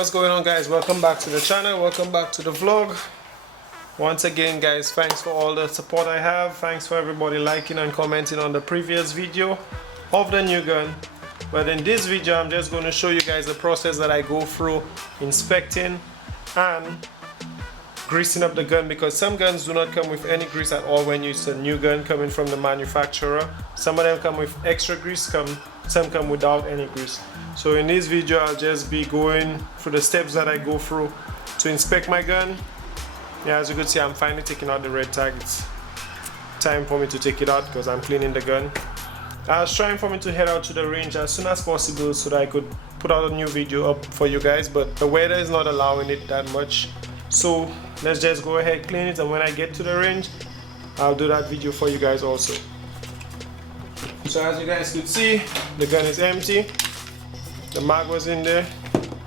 what's going on, guys? Welcome back to the channel, welcome back to the vlog. Once again, guys, thanks for all the support I have. Thanks for everybody liking and commenting on the previous video of the new gun. But in this video, I'm just going to show you guys the process that I go through inspecting and greasing up the gun, because some guns do not come with any grease at all when it's a new gun coming from the manufacturer. Some of them come with extra grease, some come without any grease. So in this video, I'll just be going through the steps that I go through to inspect my gun. Yeah, as you can see, I'm finally taking out the red tag. It's time for me to take it out because I'm cleaning the gun. I was trying for me to head out to the range as soon as possible so that I could put out a new video up for you guys, but the weather is not allowing it that much. So let's just go ahead, clean it, and when I get to the range, I'll do that video for you guys also. So as you guys could see, the gun is empty. The mag was in there.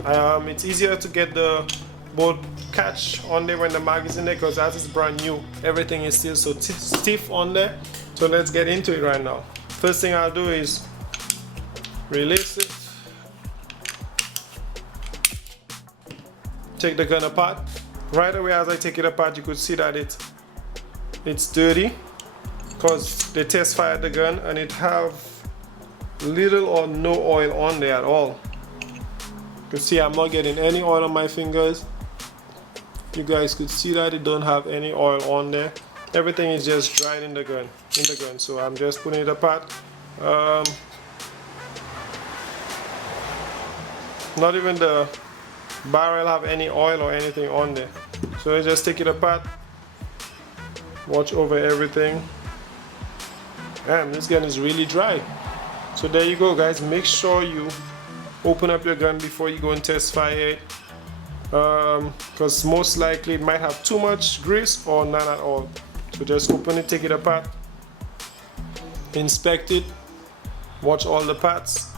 It's easier to get the bolt catch on there when the mag is in there, because as it's brand new, everything is still so stiff on there. So let's get into it right now. First thing I'll do is release it, take the gun apart. Right away as I take it apart, you could see that it's dirty because they test fired the gun and it have little or no oil on there at all. You could see I'm not getting any oil on my fingers. You guys could see that it don't have any oil on there. Everything is just dried in the gun. So I'm just putting it apart. Not even the barrel have any oil or anything on there. So I just take it apart, watch over everything. And this gun is really dry. So there you go, guys. Make sure you open up your gun before you go and test fire it, because most likely it might have too much grease or none at all. So just open it, take it apart, inspect it, watch all the parts.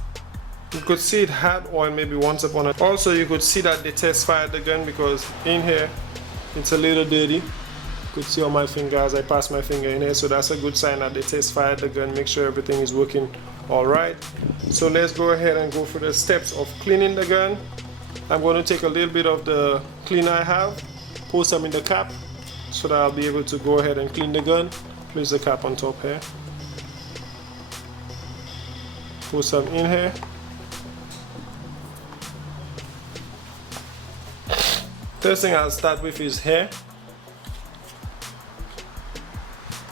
You could see it had oil maybe once upon a time. Also, you could see that they test fired the gun because in here it's a little dirty. You could see on my finger as I pass my finger in here, so that's a good sign that they test fired the gun. Make sure everything is working all right. So let's go ahead and go through the steps of cleaning the gun. I'm going to take a little bit of the cleaner I have, pour some in the cap so that I'll be able to go ahead and clean the gun. Place the cap on top here, pour some in here. First thing I'll start with is hair.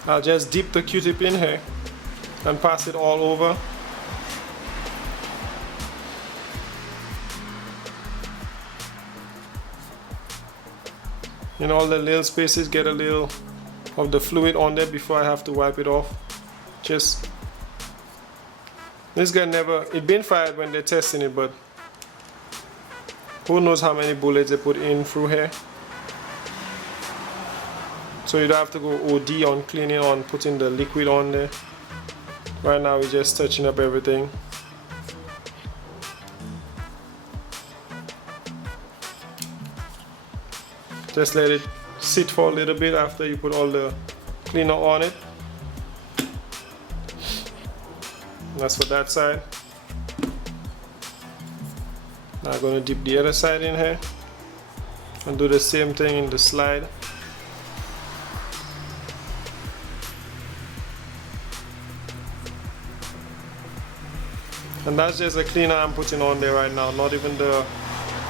I'll just dip the Q-tip in here and pass it all over. In all the little spaces, get a little of the fluid on there before I have to wipe it off. Just, this gun it been fired when they're testing it, but who knows how many bullets they put in through here. So you don't have to go OD on cleaning, on putting the liquid on there. Right now we're just touching up everything. Just let it sit for a little bit after you put all the cleaner on it. That's for that side. Now I'm going to dip the other side in here and do the same thing in the slide. And that's just the cleaner I'm putting on there right now, not even the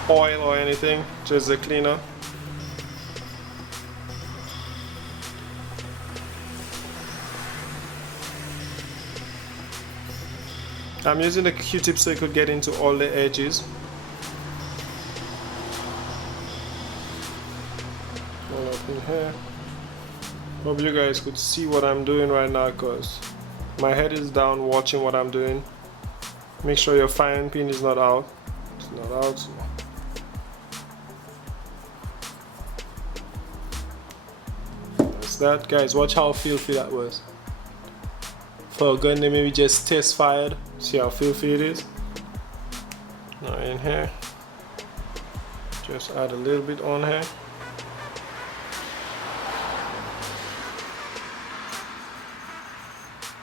oil or anything, just the cleaner. I'm using the Q-tip so it could get into all the edges. All up in here. Hope you guys could see what I'm doing right now, because my head is down watching what I'm doing. Make sure your firing pin is not out. It's not out. So. That's that, guys. Watch how filthy that was. For a gun they maybe just test fired. See how filthy it is. Now in here, just add a little bit on here.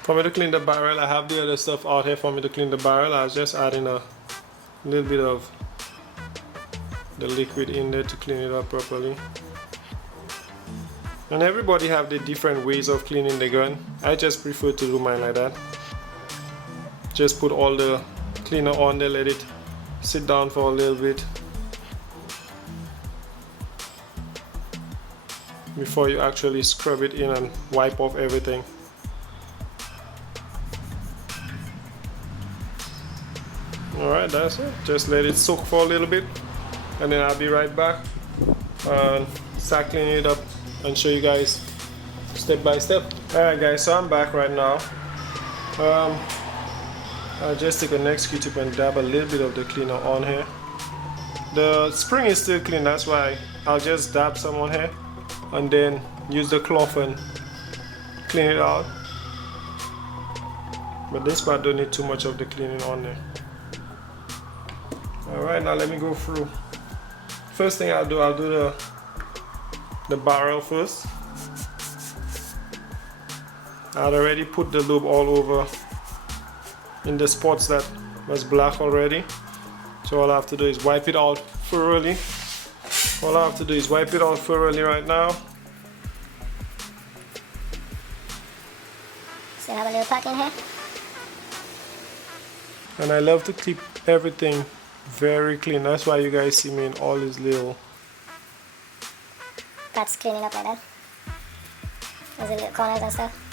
For me to clean the barrel, I have the other stuff out here for me to clean the barrel. I was just adding a little bit of the liquid in there to clean it up properly. And everybody have the different ways of cleaning the gun. I just prefer to do mine like that. Just put all the cleaner on there, let it sit down for a little bit before you actually scrub it in and wipe off everything. Alright, that's it. Just let it soak for a little bit and then I'll be right back and start cleaning it up and show you guys step by step. Alright guys, so I'm back right now. I'll just take a next Q-tip and dab a little bit of the cleaner on here. The spring is still clean, that's why I'll just dab some on here and then use the cloth and clean it out. But this part don't need too much of the cleaning on there. Alright, now let me go through. First thing I'll do the barrel first. I'd already put the lube all over in the spots that was black already. So all I have to do is wipe it out thoroughly. All I have to do is wipe it out thoroughly right now. Still have a little pack in here. And I love to keep everything very clean. That's why you guys see me in all these little That's cleaning up like that. There's the little corners and stuff.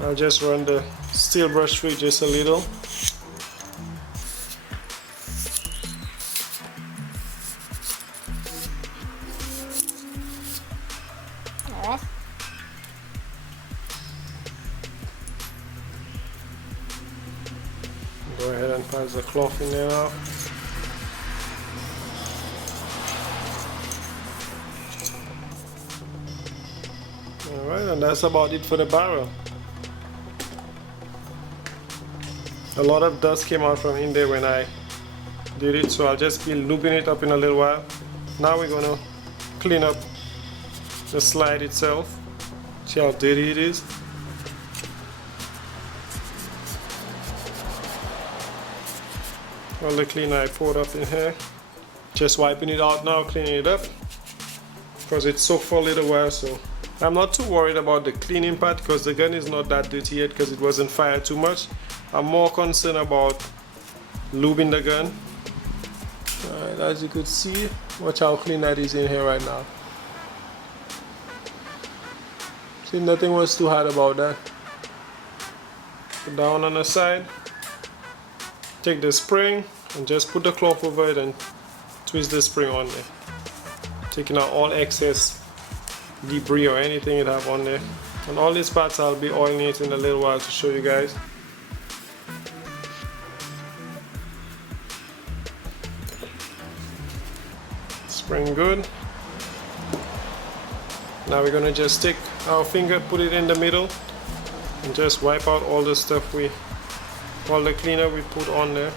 I'll just run the steel brush through just a little. Alright. Go ahead and pass the cloth in there now. Alright, and that's about it for the barrel. A lot of dust came out from in there when I did it, so I'll just be looping it up in a little while. Now we're gonna clean up the slide itself. See how dirty it is? All the cleaner I poured up in here. Just wiping it out now, cleaning it up. Because it's soaked for a little while, so I'm not too worried about the cleaning part because the gun is not that dirty yet because it wasn't fired too much. I'm more concerned about lubing the gun. Alright, as you could see, watch how clean that is in here right now. See, nothing was too hard about that. Put down on the side. Take the spring and just put the cloth over it and twist the spring on there. Taking out all excess debris or anything you have on there. And all these parts I'll be oiling it in a little while to show you guys. Spring good. Now we're gonna just take our finger, put it in the middle and just wipe out all the stuff all the cleaner we put on there.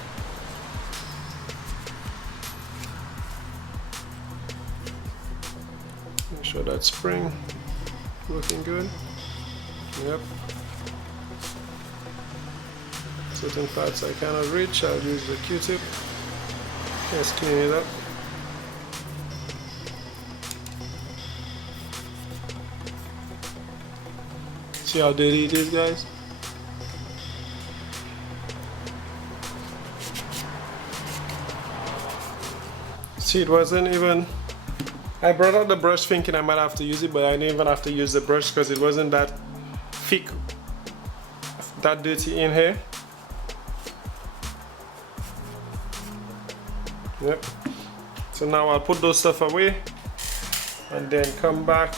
Make sure that spring looking good. Yep. Certain parts I cannot reach, I'll use the Q-tip. Just clean it up. See how dirty it is, guys? See, it wasn't even... I brought out the brush thinking I might have to use it, but I didn't even have to use the brush because it wasn't that thick, that dirty in here. Yep. So now I'll put those stuff away and then come back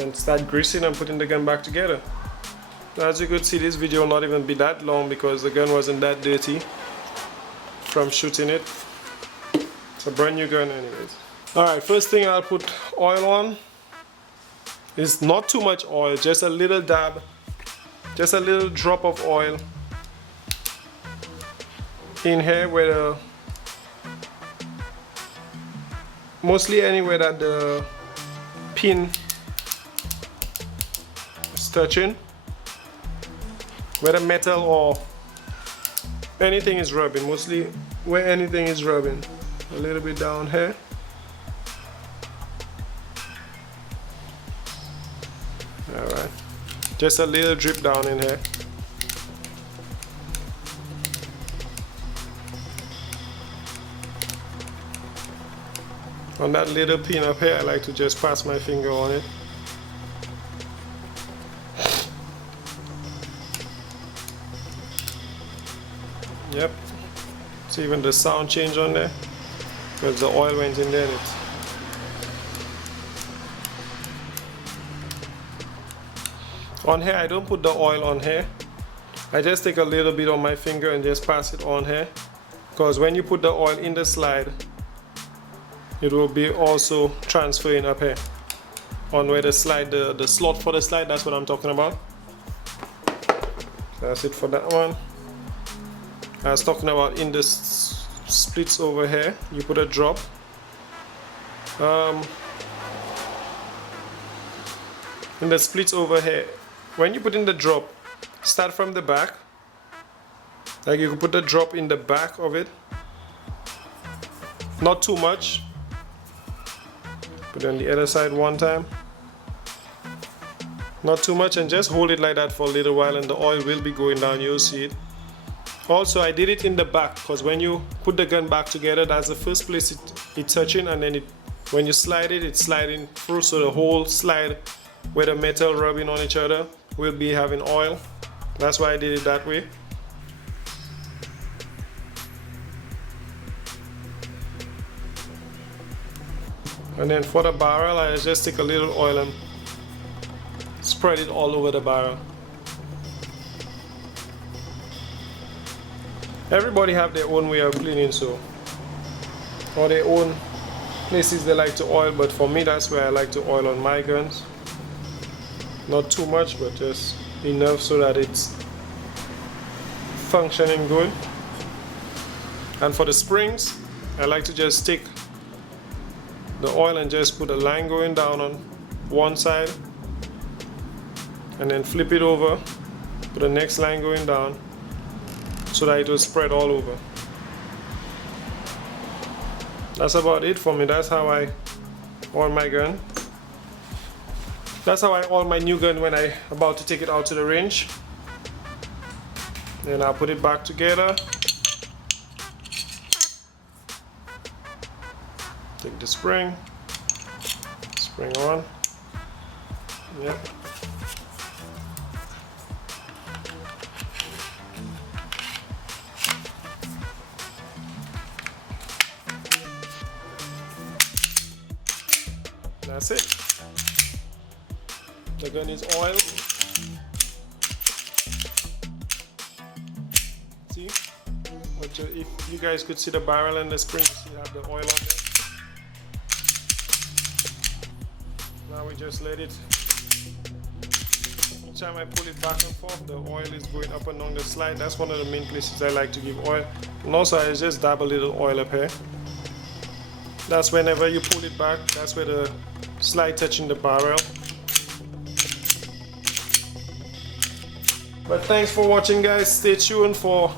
and start greasing and putting the gun back together. As you could see, this video will not even be that long because the gun wasn't that dirty from shooting it. It's a brand new gun anyways. Alright, first thing I'll put oil on is not too much oil, just a little dab, just a little drop of oil in here where mostly anywhere that the pin touching, where the metal or anything is rubbing, mostly where anything is rubbing. A little bit down here. Alright, just a little drip down in here. On that little pin up here, I like to just pass my finger on it. Yep, see even the sound change on there because the oil went in there. On here, I don't put the oil on here. I just take a little bit on my finger and just pass it on here, because when you put the oil in the slide, it will be also transferring up here on where the slide, the slot for the slide, that's what I'm talking about. That's it for that one. I was talking about in the splits over here, you put a drop. In the splits over here, when you put in the drop, start from the back. Like you can put the drop in the back of it. Not too much. Put it on the other side one time. Not too much, and just hold it like that for a little while and the oil will be going down, you'll see it. Also, I did it in the back because when you put the gun back together, that's the first place it's touching, and then when you slide it, it's sliding through, so the whole slide where the metal rubbing on each other will be having oil. That's why I did it that way. And then for the barrel, I just take a little oil and spread it all over the barrel. Everybody have their own way of cleaning, so, or their own places they like to oil, but for me that's where I like to oil on my guns. Not too much, but just enough so that it's functioning good. And for the springs, I like to just take the oil and just put a line going down on one side and then flip it over, put the next line going down, so that it will spread all over. That's about it for me. That's how I oil my gun. That's how I oil my new gun when I'm about to take it out to the range. Then I'll put it back together. Take the spring on. Yep. That's it. The gun is oiled. See? If you guys could see the barrel and the spring, you have the oil on there. Now we just let it. Each time I pull it back and forth, the oil is going up and down the slide. That's one of the main places I like to give oil. And also I just dab a little oil up here. That's whenever you pull it back, that's where the slide touching the barrel. But thanks for watching, guys. Stay tuned for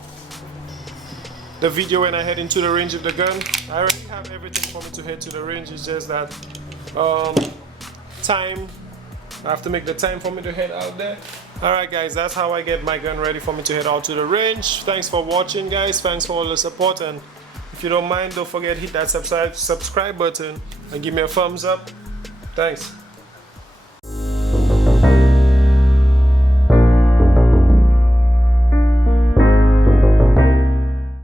the video when I head into the range of the gun. I already have everything for me to head to the range. It's just that time. I have to make the time for me to head out there. Alright guys, that's how I get my gun ready for me to head out to the range. Thanks for watching, guys. Thanks for all the support, and if you don't mind, don't forget hit that subscribe button and give me a thumbs up. Thanks.